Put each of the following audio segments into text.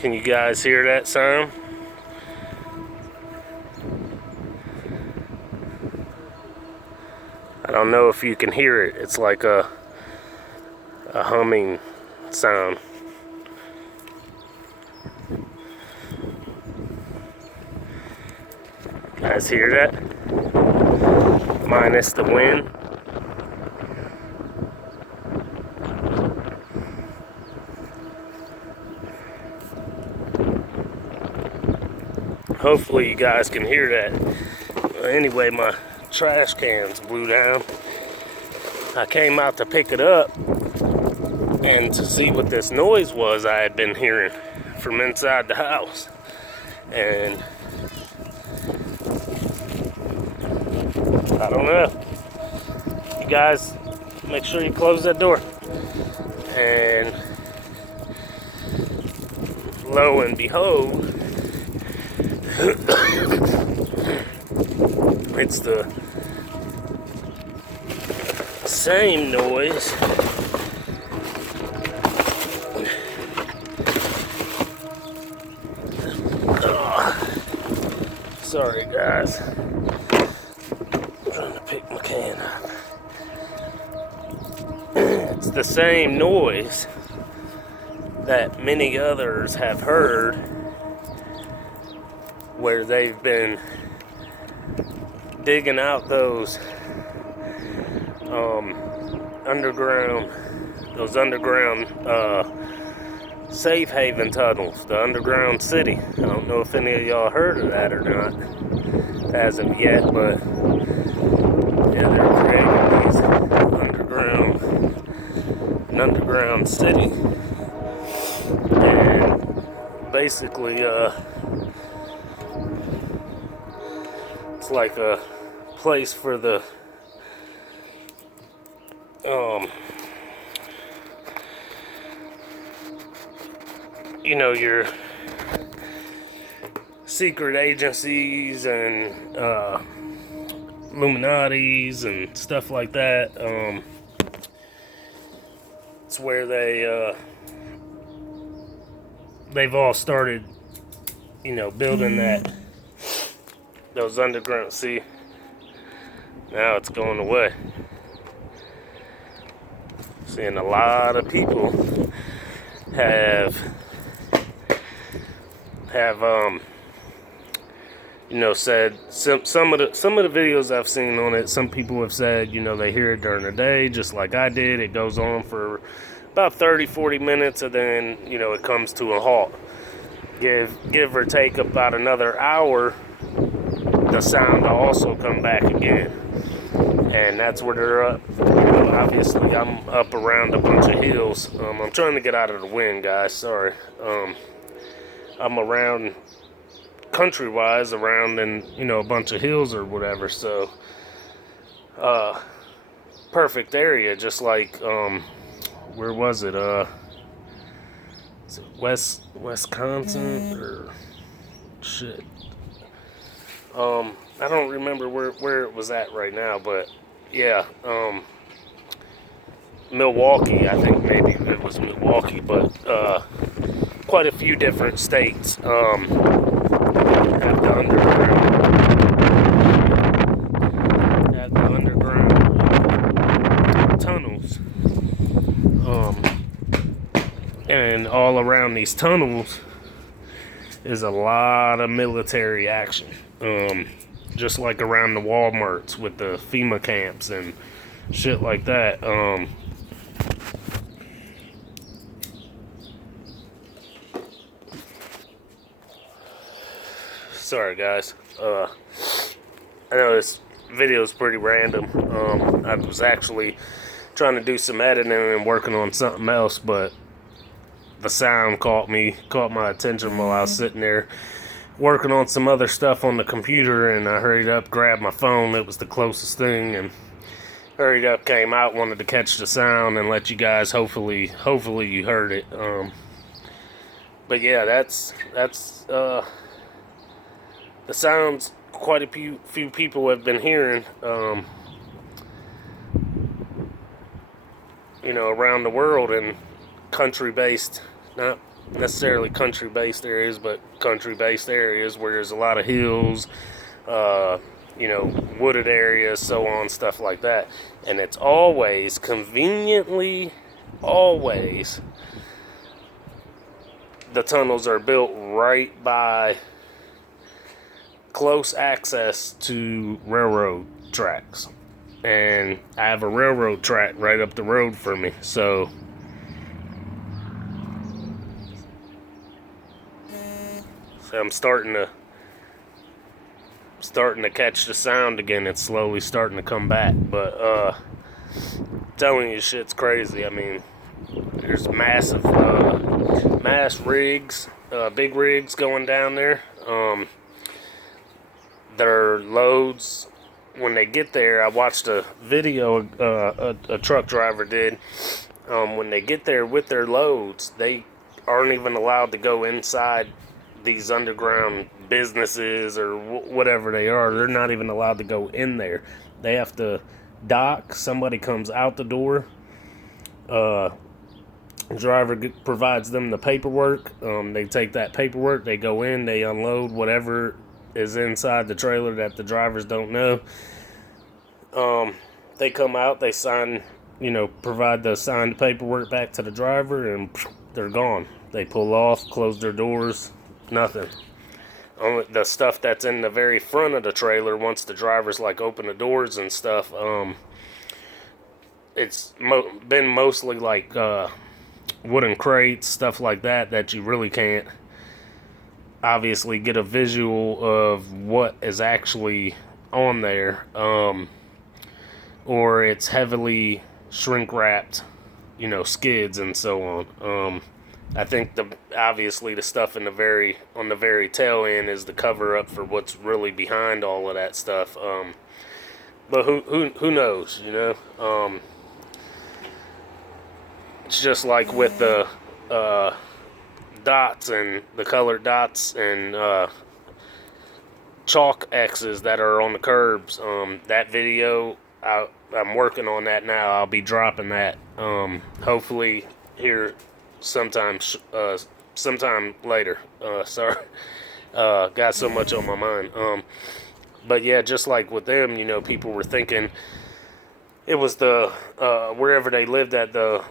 Can you guys hear that sound? I don't know if you can hear it. It's like a humming sound. You guys hear that? Minus the wind. Hopefully you guys can hear that. Anyway, my trash cans blew down. I came out to pick it up and to see what this noise was I had been hearing from inside the house. And I don't know. You guys, make sure you close that door. And lo and behold, it's the same noise sorry guys, I'm trying to pick my can up. It's the same noise that many others have heard where they've been digging out those underground safe haven tunnels, the underground city. I don't know if any of y'all heard of that or not as of yet, but yeah, they're creating these an underground city, and basically it's like a place for the your secret agencies and Illuminatis and stuff like that. It's where they've all started, building those underground. See, now it's going away. Seeing a lot of people have said some of the videos I've seen on it. Some people have said they hear it during the day, just like I did. It goes on for about 30-40 minutes, and then it comes to a halt. Give or take about another hour, the sound will also come back again. And that's where they're up. Obviously, I'm up around a bunch of hills. I'm trying to get out of the wind, guys. Sorry. I'm around, country-wise, around in, a bunch of hills or whatever. So, perfect area. Just like, where was it? Is it Wisconsin or shit? I don't remember where it was at right now, but yeah, Milwaukee, I think maybe it was Milwaukee, but quite a few different states have the underground tunnels, and all around these tunnels is a lot of military action. Just like around the Walmarts with the FEMA camps and shit like that. Sorry guys. I know this video is pretty random. I was actually trying to do some editing and working on something else, but the sound caught my attention while I was sitting there working on some other stuff on the computer, and I hurried up, grabbed my phone. It was the closest thing, and hurried up, came out, wanted to catch the sound and let you guys, hopefully you heard it. But yeah, that's the sounds quite a few people have been hearing, around the world, and country-based, not necessarily country-based areas, but country-based areas where there's a lot of hills, you know, wooded areas, so on, stuff like that. And it's always, conveniently, always, the tunnels are built right by close access to railroad tracks. And I have a railroad track right up the road for me, so I'm starting to catch the sound again. It's slowly starting to come back, but telling you, shit's crazy. I mean, there's massive mass rigs, big rigs going down there. Their loads, when they get there, I watched a video a truck driver did. When they get there with their loads, they aren't even allowed to go inside these underground businesses or whatever they are. They're not even allowed to go in there. They have to dock. Somebody comes out the door. Driver provides them the paperwork. They take that paperwork. They go in. They unload whatever is inside the trailer that the drivers don't know. They come out. They sign. You know, provide the signed paperwork back to the driver, and they're gone. They pull off, close their doors. Nothing. Only the stuff that's in the very front of the trailer, once the drivers like open the doors and stuff, it's been mostly like wooden crates, stuff like that you really can't obviously get a visual of what is actually on there, or it's heavily shrink wrapped, you know, skids and so on. I think obviously the stuff on the very tail end is the cover up for what's really behind all of that stuff. But who knows, you know? It's just like with the dots and the colored dots and chalk X's that are on the curbs. That video, I'm working on that now. I'll be dropping that hopefully here sometime later. Sorry, got so much on my mind. But yeah, just like with them, you know, people were thinking it was the wherever they lived at, the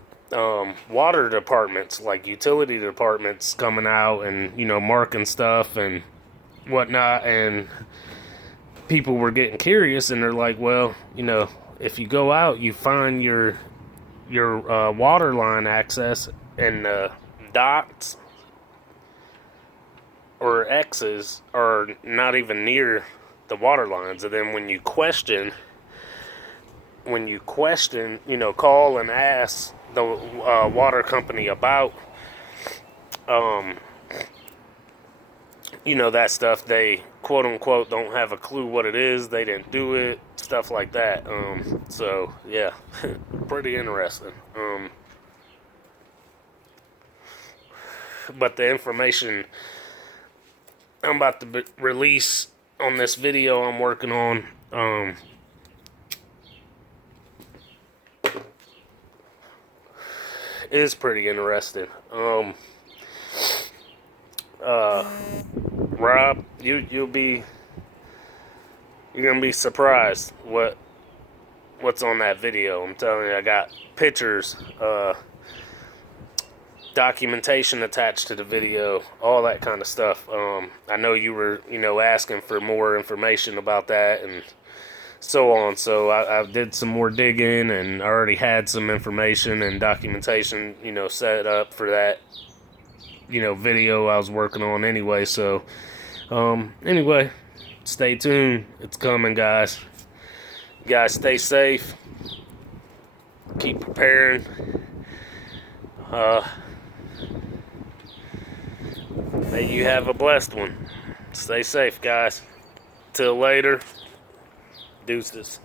water departments, like utility departments, coming out and, you know, marking stuff and whatnot, and people were getting curious, and they're like, well, you know, if you go out, you find your water line access, and dots or X's are not even near the water lines. And then when you question, you know, call and ask the water company about, you know, that stuff, they quote unquote don't have a clue what it is. They didn't do it, stuff like that. So yeah, pretty interesting. But the information I'm about to release on this video I'm working on, is pretty interesting. Rob, you're gonna be surprised what's on that video. I'm telling you, I got pictures, documentation attached to the video, all that kind of stuff. I know you were, you know, asking for more information about that and so on. So I did some more digging, and I already had some information and documentation, you know, set up for that, you know, video I was working on anyway. So, anyway, stay tuned. It's coming, guys. You guys stay safe. Keep preparing. May you have a blessed one. Stay safe, guys. Till later. Deuces.